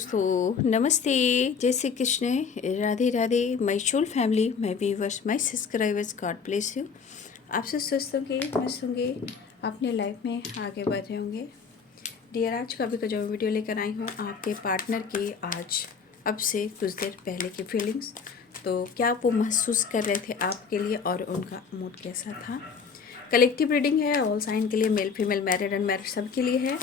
दोस्तों नमस्ते, जय Shri Krishna, Radhe Radhe. My soul family, my viewers, my subscribers, God bless you. आप सब स्वस्थ होंगे, मस्त होंगे, अपने लाइफ में आगे बढ़ रहे होंगे। डियर, आज का भी जो वीडियो लेकर आई हूँ आपके पार्टनर की आज अब से कुछ देर पहले की फीलिंग्स। तो क्या वो महसूस कर रहे थे आपके लिए और उनका मूड कैसा था। कलेक्टिव रीडिंग है, ऑल साइन के लिए, मेल फीमेल, मैरिड अनमैरिड सब के लिए है।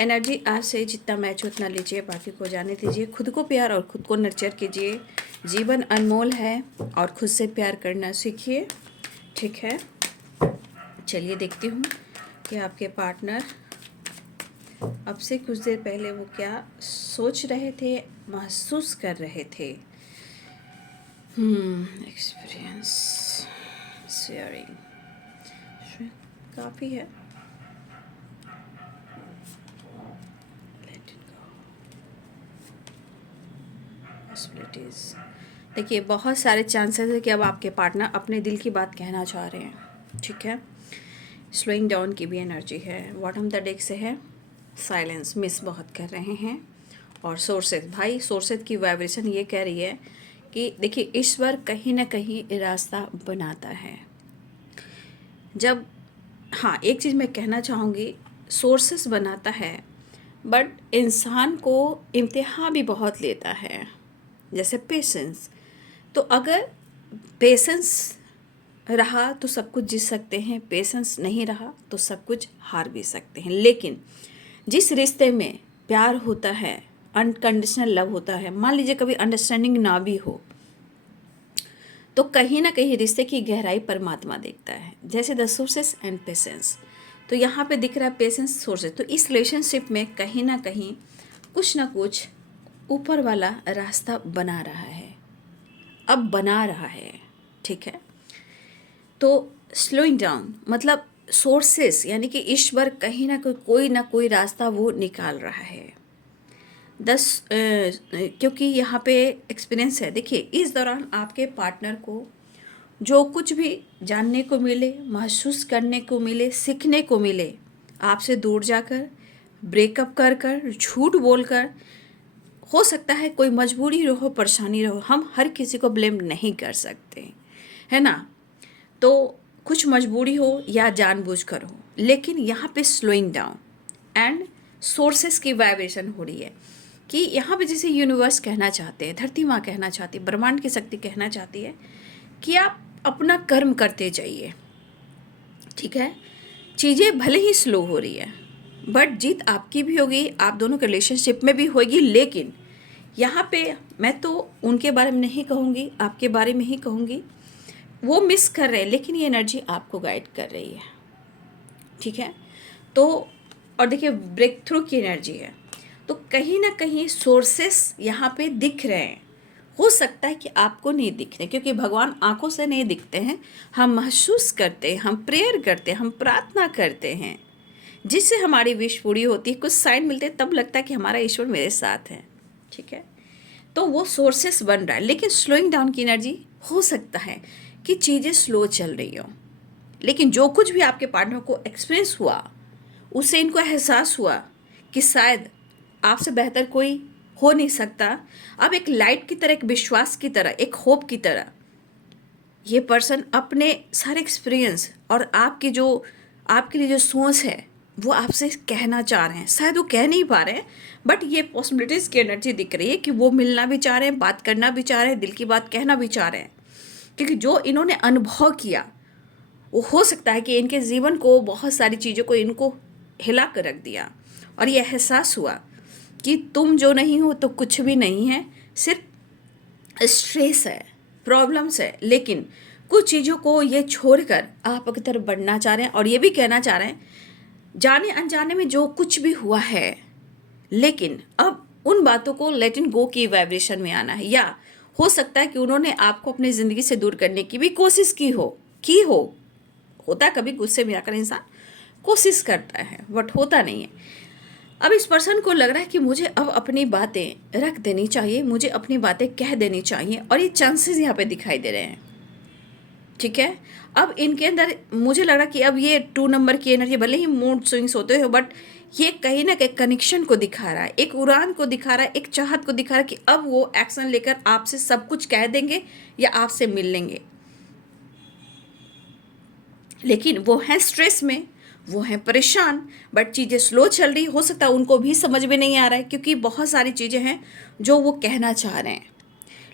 एनर्जी आज से जितना मैच उतना लीजिए, बाकी को जाने दीजिए। खुद को प्यार और खुद को नर्चर कीजिए। जीवन अनमोल है और खुद से प्यार करना सीखिए। ठीक है, चलिए देखती हूँ कि आपके पार्टनर अब से कुछ देर पहले वो क्या सोच रहे थे, महसूस कर रहे थे। एक्सपीरियंस शेयरिंग काफ़ी है। पॉसिबिलिटीज़ देखिए, बहुत सारे चांसेस है कि अब आपके पार्टनर अपने दिल की बात कहना चाह रहे हैं। ठीक है, स्लोइंग डाउन की भी एनर्जी है। बॉटम द डेक से है साइलेंस, मिस बहुत कर रहे हैं। और सोर्सेज, भाई सोर्सेज की वाइब्रेशन ये कह रही है कि देखिए ईश्वर कहीं ना कहीं रास्ता बनाता है। जब हाँ, एक चीज़ मैं कहना चाहूँगी, सोर्सेस बनाता है बट इंसान को इम्तिहान भी बहुत लेता है, जैसे पेशेंस। तो अगर पेशेंस रहा तो सब कुछ जीत सकते हैं, पेशेंस नहीं रहा तो सब कुछ हार भी सकते हैं। लेकिन जिस रिश्ते में प्यार होता है, अनकंडीशनल लव होता है, मान लीजिए कभी अंडरस्टैंडिंग ना भी हो, तो कहीं ना कहीं रिश्ते की गहराई परमात्मा देखता है, जैसे द सोर्सेस एंड पेशेंस। तो यहाँ पे दिख रहा है पेशेंस, सोर्सेस। तो इस रिलेशनशिप में कहीं ना कहीं कुछ ना कुछ ऊपर वाला रास्ता बना रहा है, अब बना रहा है। ठीक है, तो स्लोइंग डाउन मतलब सोर्सेस, यानी कि ईश्वर कहीं ना कोई रास्ता वो निकाल रहा है। क्योंकि यहाँ पे एक्सपीरियंस है। देखिए इस दौरान आपके पार्टनर को जो कुछ भी जानने को मिले, महसूस करने को मिले, सीखने को मिले, आपसे दूर जाकर, ब्रेकअप कर कर, झूठ बोलकर, हो सकता है कोई मजबूरी रहो, परेशानी रहो, हम हर किसी को ब्लेम नहीं कर सकते, है ना। तो कुछ मजबूरी हो या जानबूझकर हो, लेकिन यहाँ पे स्लोइंग डाउन एंड सोर्सेस की वाइब्रेशन हो रही है कि यहाँ पे जैसे यूनिवर्स कहना चाहते हैं, धरती माँ कहना चाहती है, ब्रह्मांड की शक्ति कहना चाहती है कि आप अपना कर्म करते जाइए। ठीक है, चीज़ें भले ही स्लो हो रही है बट जीत आपकी भी होगी, आप दोनों के रिलेशनशिप में भी होगी। लेकिन यहाँ पे मैं तो उनके बारे में नहीं कहूँगी, आपके बारे में ही कहूँगी। वो मिस कर रहे हैं लेकिन ये एनर्जी आपको गाइड कर रही है। ठीक है, तो और देखिए ब्रेक थ्रू की एनर्जी है। तो कहीं ना कहीं सोर्सेस यहाँ पे दिख रहे हैं। हो सकता है कि आपको नहीं दिख रहे, क्योंकि भगवान आंखों से नहीं दिखते हैं, हम महसूस करते हैं, हम प्रेयर करते हैं, हम प्रार्थना करते हैं, जिससे हमारी विश पूरी होती है। कुछ साइन मिलते हैं तब लगता है कि हमारा ईश्वर मेरे साथ है। ठीक है, तो वो सोर्सेस बन रहा है। लेकिन स्लोइंग डाउन की एनर्जी हो सकता है कि चीज़ें स्लो चल रही हो, लेकिन जो कुछ भी आपके पार्टनर को एक्सपीरियंस हुआ, उससे इनको एहसास हुआ कि शायद आपसे बेहतर कोई हो नहीं सकता। अब एक लाइट की तरह, एक विश्वास की तरह, एक होप की तरह ये पर्सन अपने सारे एक्सपीरियंस और आपके लिए जो सोच है वो आपसे कहना चाह रहे हैं। शायद वो कह नहीं पा रहे हैं बट ये पॉसिबिलिटीज़ की एनर्जी दिख रही है कि वो मिलना भी चाह रहे हैं, बात करना भी चाह रहे हैं, दिल की बात कहना भी चाह रहे हैं। क्योंकि जो इन्होंने अनुभव किया वो हो सकता है कि इनके जीवन को, बहुत सारी चीज़ों को इनको हिला कर रख दिया और ये एहसास हुआ कि तुम जो नहीं हो तो कुछ भी नहीं है, सिर्फ स्ट्रेस है, प्रॉब्लम्स है। लेकिन कुछ चीज़ों को ये छोड़कर आप की तरफ बढ़ना चाह रहे हैं और ये भी कहना चाह रहे हैं, जाने अनजाने में जो कुछ भी हुआ है, लेकिन अब उन बातों को लेट इन गो की वाइब्रेशन में आना है। या हो सकता है कि उन्होंने आपको अपनी ज़िंदगी से दूर करने की भी कोशिश की हो। होता है कभी गुस्से में आकर इंसान कोशिश करता है बट होता नहीं है। अब इस पर्सन को लग रहा है कि मुझे अब अपनी बातें रख देनी चाहिए, मुझे अपनी बातें कह देनी चाहिए, और ये चांसेस यहाँ पे दिखाई दे रहे हैं। ठीक है, अब इनके अंदर मुझे लग रहा है कि अब ये 2 नंबर की एनर्जी, भले ही मूड स्विंग्स होते हो बट ये कहीं ना कहीं कनेक्शन को दिखा रहा है, एक उड़ान को दिखा रहा है, एक चाहत को दिखा रहा है कि अब वो एक्शन लेकर आपसे सब कुछ कह देंगे या आपसे मिल लेंगे। लेकिन वो हैं स्ट्रेस में, वो हैं परेशान, बट चीज़ें स्लो चल रही, हो सकता है उनको भी समझ में नहीं आ रहा है, क्योंकि बहुत सारी चीज़ें हैं जो वो कहना चाह रहे हैं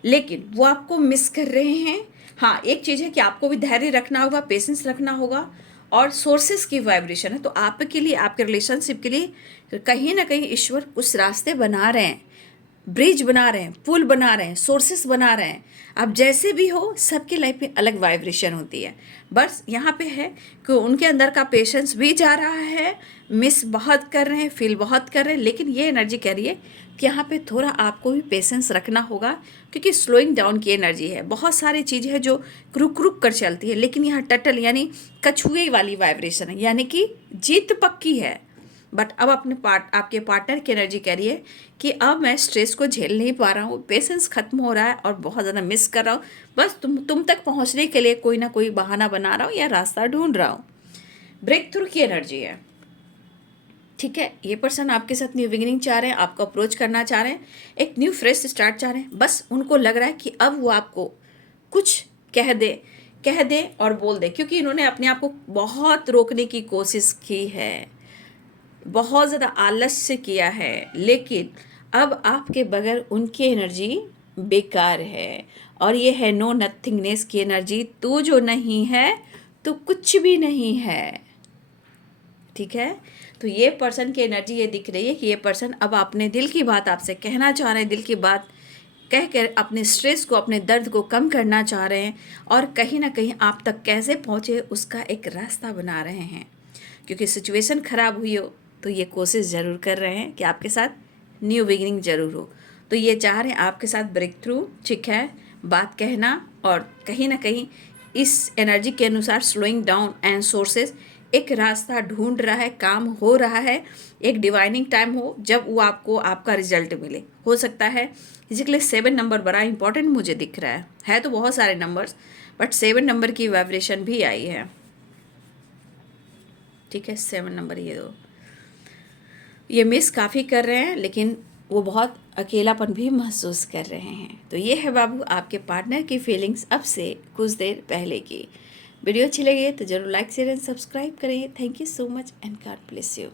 लेकिन वो आपको मिस कर रहे हैं। हाँ, एक चीज़ है कि आपको भी धैर्य रखना होगा, पेशेंस रखना होगा, और सोर्सेस की वाइब्रेशन है तो आपके लिए, आपके रिलेशनशिप के लिए कहीं ना कहीं ईश्वर कुछ रास्ते बना रहे हैं, ब्रिज बना रहे हैं, पुल बना रहे हैं, सोर्सेस बना रहे हैं। अब जैसे भी हो, सबकी लाइफ में अलग वाइब्रेशन होती है। बस यहाँ पे है कि उनके अंदर का पेशेंस भी जा रहा है, मिस बहुत कर रहे हैं, फील बहुत कर रहे हैं, लेकिन ये एनर्जी कह रही है कि यहाँ पे थोड़ा आपको भी पेशेंस रखना होगा, क्योंकि स्लोइंग डाउन की एनर्जी है। बहुत सारी चीज़ें हैं जो रुक रुक कर चलती है, लेकिन यहाँ टटल यानी कछुए वाली वाइब्रेशन है, यानी कि जीत पक्की है। बट अब आपके पार्टनर की एनर्जी कह रही है कि अब मैं स्ट्रेस को झेल नहीं पा रहा हूँ, पेशेंस खत्म हो रहा है और बहुत ज़्यादा मिस कर रहा हूँ। बस तुम तक पहुँचने के लिए कोई ना कोई बहाना बना रहा हूँ या रास्ता ढूंढ रहा हूँ। ब्रेक थ्रू की एनर्जी है, ठीक है। ये पर्सन आपके साथ न्यू बिगिनिंग चाह रहे हैं, आपको अप्रोच करना चाह रहे हैं, एक न्यू फ्रेश स्टार्ट चाह रहे हैं। बस उनको लग रहा है कि अब वो आपको कुछ कह दे और बोल दे, क्योंकि इन्होंने अपने आप को बहुत रोकने की कोशिश की है, बहुत ज़्यादा आलस्य किया है, लेकिन अब आपके बगैर उनकी एनर्जी बेकार है। और ये है नो नथिंगनेस की एनर्जी, तू जो नहीं है तो कुछ भी नहीं है, ठीक है। तो ये पर्सन की एनर्जी ये दिख रही है कि ये पर्सन अब अपने दिल की बात आपसे कहना चाह रहे हैं, दिल की बात कह कर अपने स्ट्रेस को, अपने दर्द को कम करना चाह रहे हैं, और कहीं ना कहीं आप तक कैसे पहुँचे उसका एक रास्ता बना रहे हैं। क्योंकि सिचुएशन ख़राब हुई हो तो ये कोशिश ज़रूर कर रहे हैं कि आपके साथ न्यू बिगिनिंग ज़रूर हो। तो ये चाह रहे हैं आपके साथ ब्रेक थ्रू, ठीक है, बात कहना, और कहीं ना कहीं इस एनर्जी के अनुसार स्लोइंग डाउन एंड सोर्सेस एक रास्ता ढूंढ रहा है, काम हो रहा है, एक डिवाइनिंग टाइम हो जब वो आपको आपका रिजल्ट मिले। हो सकता है इसी के लिए 7 नंबर बड़ा इंपॉर्टेंट मुझे दिख रहा है तो बहुत सारे नंबर्स, बट 7 नंबर की वाइब्रेशन भी आई है, ठीक है। 7 नंबर ये मिस काफ़ी कर रहे हैं, लेकिन वो बहुत अकेलापन भी महसूस कर रहे हैं। तो ये है बाबू आपके पार्टनर की फीलिंग्स अब से कुछ देर पहले की। वीडियो अच्छी लगी तो ज़रूर लाइक शेयर एंड सब्सक्राइब करें। Thank you so much and God bless you.